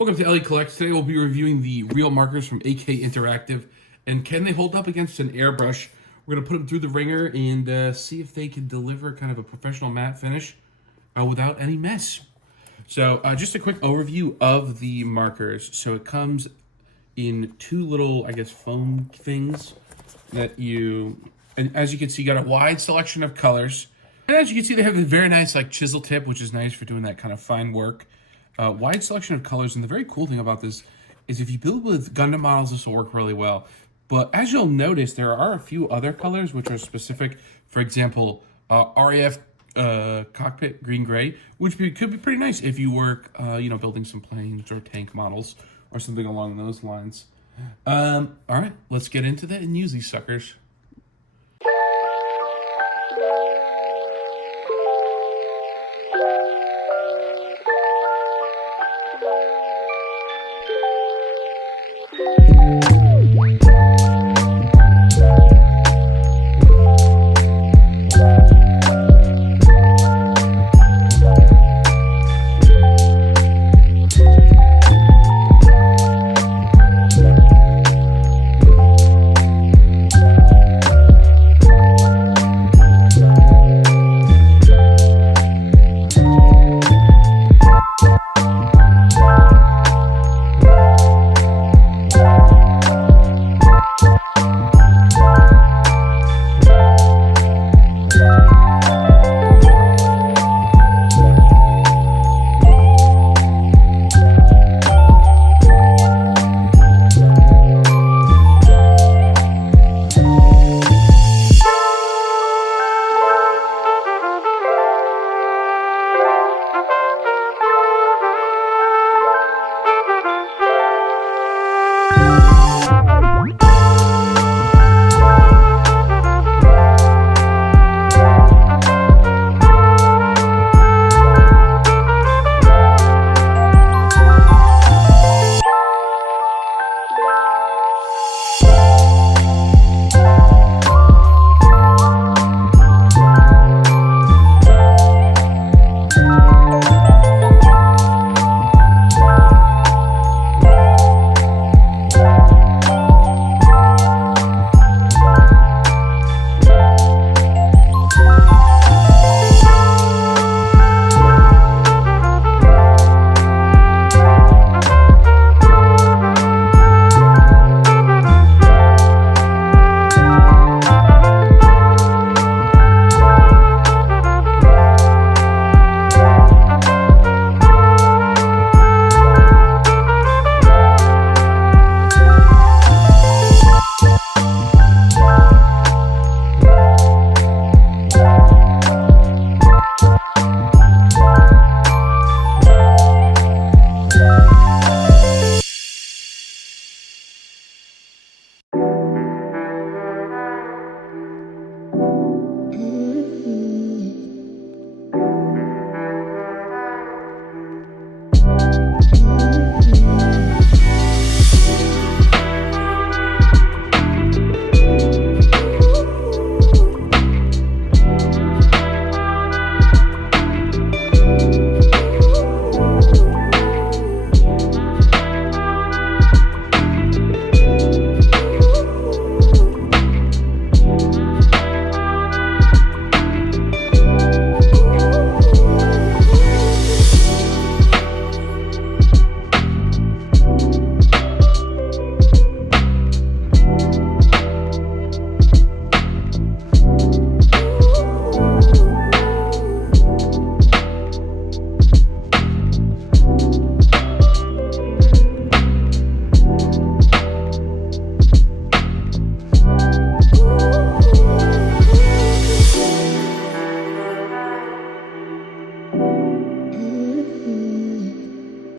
Welcome to Ellie Collects. Today we'll be reviewing the real markers from AK Interactive, and can they hold up against an airbrush? We're going to put them through the ringer and see if they can deliver kind of a professional matte finish without any mess. So just a quick overview of the markers. So it comes in two little, I guess, foam things that and as you can see, you got a wide selection of colors. And as you can see, they have a very nice chisel tip, which is nice for doing that kind of fine work. Wide selection of colors, and the very cool thing about this is if you build with Gundam models, this will work really well. But as you'll notice, there are a few other colors which are specific. For example, RAF cockpit green-gray, which could be pretty nice if you work, building some planes or tank models or something along those lines. All right, let's get into that and use these suckers.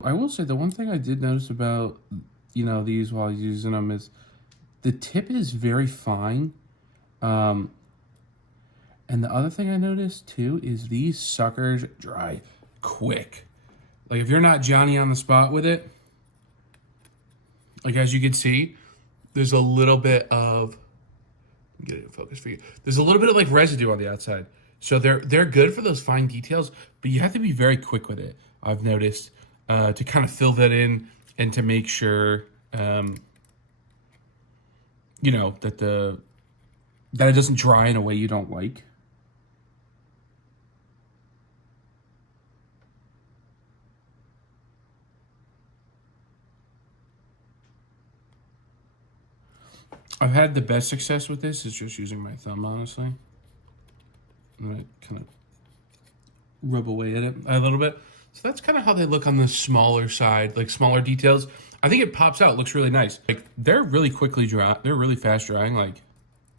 I will say the one thing I did notice about, these while using them is the tip is very fine. And the other thing I noticed too is these suckers dry quick. Like if you're not Johnny on the spot with it, as you can see, there's a little bit of, get it in focus for you. There's a little bit of residue on the outside. So they're good for those fine details, but you have to be very quick with it, I've noticed. to kind of fill that in and to make sure, you know, that it doesn't dry in a way you don't like. I've had the best success with this is just using my thumb, honestly. I'm gonna kind of rub away at it a little bit. So that's kind of how they look on the smaller side, like smaller details. I think it pops out, looks really nice. Like they're really quickly dry, they're really fast drying. Like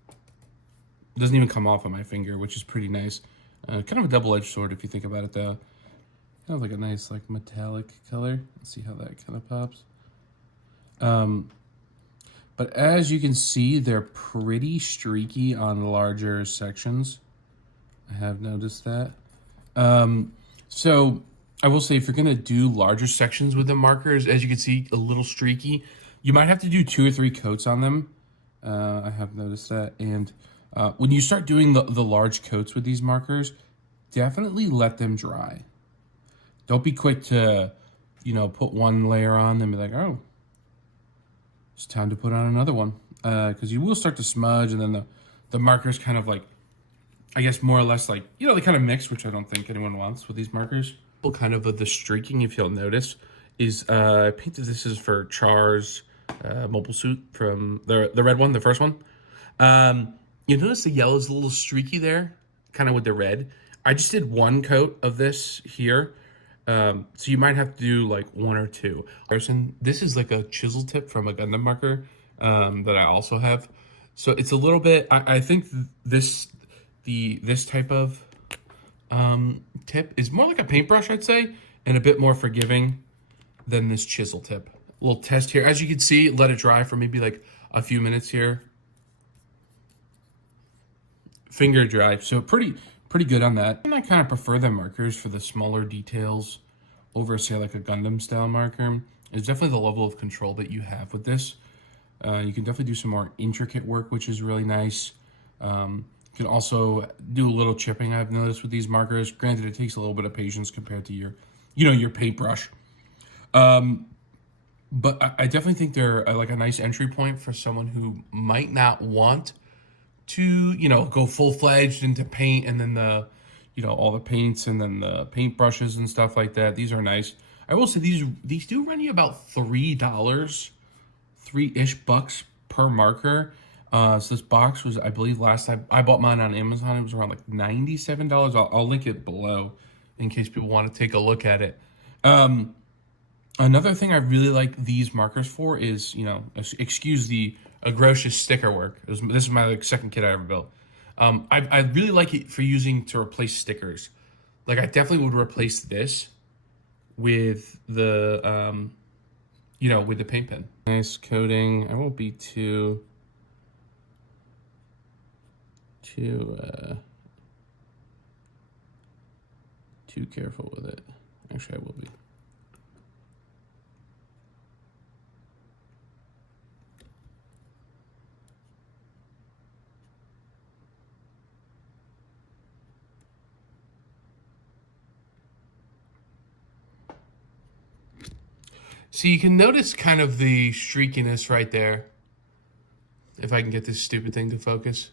it doesn't even come off on my finger, which is pretty nice. Kind of a double-edged sword if you think about it, though. Kind of like a nice like metallic color. Let's see how that kind of pops. But as you can see, they're pretty streaky on larger sections. I have noticed that. So I will say if you're gonna do larger sections with the markers, as you can see, a little streaky, you might have to do 2 or 3 coats on them. I have noticed that. And when you start doing the large coats with these markers, definitely let them dry. Don't be quick to, you know, put one layer on and be like, oh, it's time to put on another one, because you will start to smudge, and then the markers kind of like, I guess more or less like, you know, they kind of mix, which I don't think anyone wants with these markers. Kind of the streaking, if you'll notice, is I painted this is for Char's mobile suit from the red one, the first one. You notice the yellow is a little streaky there, kind of with the red. I just did 1 coat of this here. So you might have to do like 1 or 2. This is like a chisel tip from a Gundam marker that I also have. So it's a little bit, I think this type of tip is more like a paintbrush, I'd say, and a bit more forgiving than this chisel tip. A little test here. As you can see, let it dry for maybe like a few minutes here. Finger dry, so pretty good on that. And I kind of prefer the markers for the smaller details over, say, like a Gundam style marker. It's definitely the level of control that you have with this. You can definitely do some more intricate work, which is really nice. You can also do a little chipping, I've noticed, with these markers. Granted, it takes a little bit of patience compared to your, you know, your paintbrush. But I definitely think they're like a nice entry point for someone who might not want to, you know, go full-fledged into paint and then the, you know, all the paints and then the paint brushes and stuff like that. These are nice. I will say these do run you about $3, $3-ish bucks per marker. So this box was, I believe, last time I bought mine on Amazon, it was around like $97. I'll link it below in case people want to take a look at it. Another thing I really like these markers for is, you know, excuse the atrocious sticker work. This is my like second kit I ever built. I really like it for using to replace stickers. Like I definitely would replace this with the, you know, with the paint pen. Nice coating. I won't be too careful with it. Actually, I will be. So you can notice kind of the streakiness right there. If I can get this stupid thing to focus.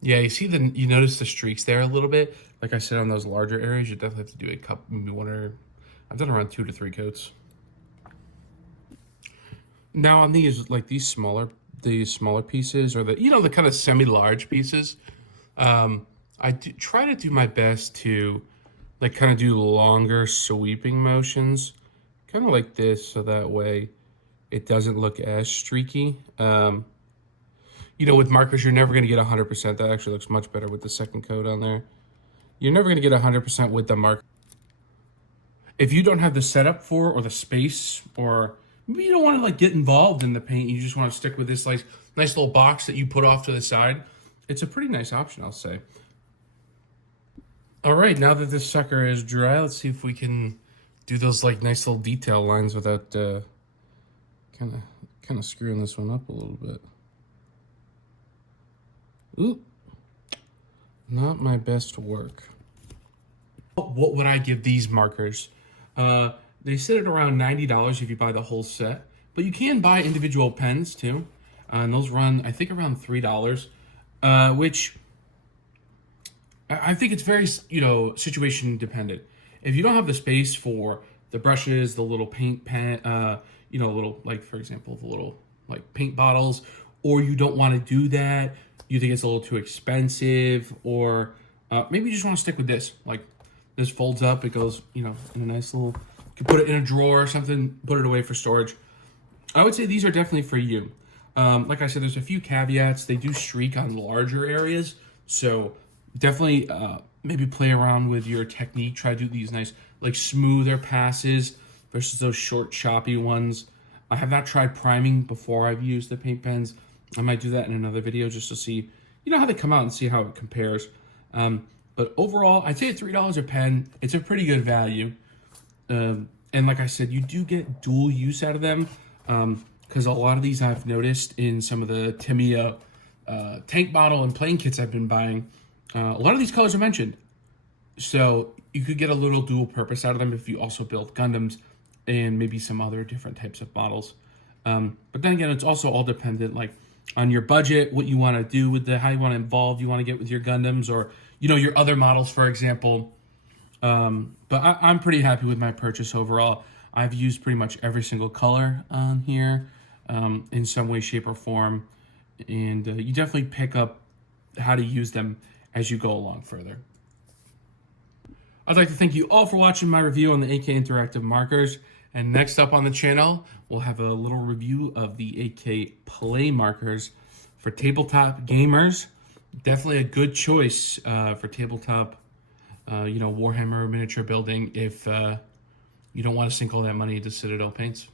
Yeah, you notice the streaks there a little bit. Like I said, on those larger areas, you definitely have to do a couple, maybe 1 or, I've done around 2 to 3 coats. Now on these, like these smaller pieces, or the, you know, the kind of semi-large pieces, I try to do my best to like kind of do longer sweeping motions, kind of like this, so that way it doesn't look as streaky. You know, with markers, you're never going to get 100%. That actually looks much better with the second coat on there. You're never going to get 100% with the marker. If you don't have the setup for, or the space, or maybe you don't want to like get involved in the paint, you just want to stick with this like nice little box that you put off to the side, it's a pretty nice option, I'll say. All right, now that this sucker is dry, let's see if we can do those like nice little detail lines without kind of screwing this one up a little bit. Ooh, not my best work. What would I give these markers? They sit at around $90 if you buy the whole set, but you can buy individual pens too, and those run I think around $3, which I think it's very situation dependent. If you don't have the space for the brushes, the little paint pen, little like for example the little like paint bottles, or you don't want to do that, you think it's a little too expensive, or maybe you just want to stick with this. Like this folds up, it goes in a nice little. You can put it in a drawer or something, put it away for storage. I would say these are definitely for you. Like I said, there's a few caveats. They do streak on larger areas, so definitely maybe play around with your technique. Try to do these nice, like smoother passes versus those short, choppy ones. I have not tried priming before I've used the paint pens. I might do that in another video just to see, how they come out and see how it compares. But overall, I'd say $3 a pen. It's a pretty good value. And like I said, you do get dual use out of them. Because a lot of these I've noticed in some of the Tamiya tank bottle and playing kits I've been buying, a lot of these colors are mentioned. So you could get a little dual purpose out of them if you also build Gundams and maybe some other different types of models. But then again, it's also all dependent like on your budget, what you want to do with how you want to involve you want to get with your Gundams, or your other models, for example. But I'm pretty happy with my purchase overall. I've used pretty much every single color on here in some way, shape, or form. And you definitely pick up how to use them as you go along further. I'd like to thank you all for watching my review on the AK Interactive markers. And next up on the channel, we'll have a little review of the AK Play markers for tabletop gamers. Definitely a good choice for tabletop, Warhammer miniature building if you don't want to sink all that money into Citadel paints.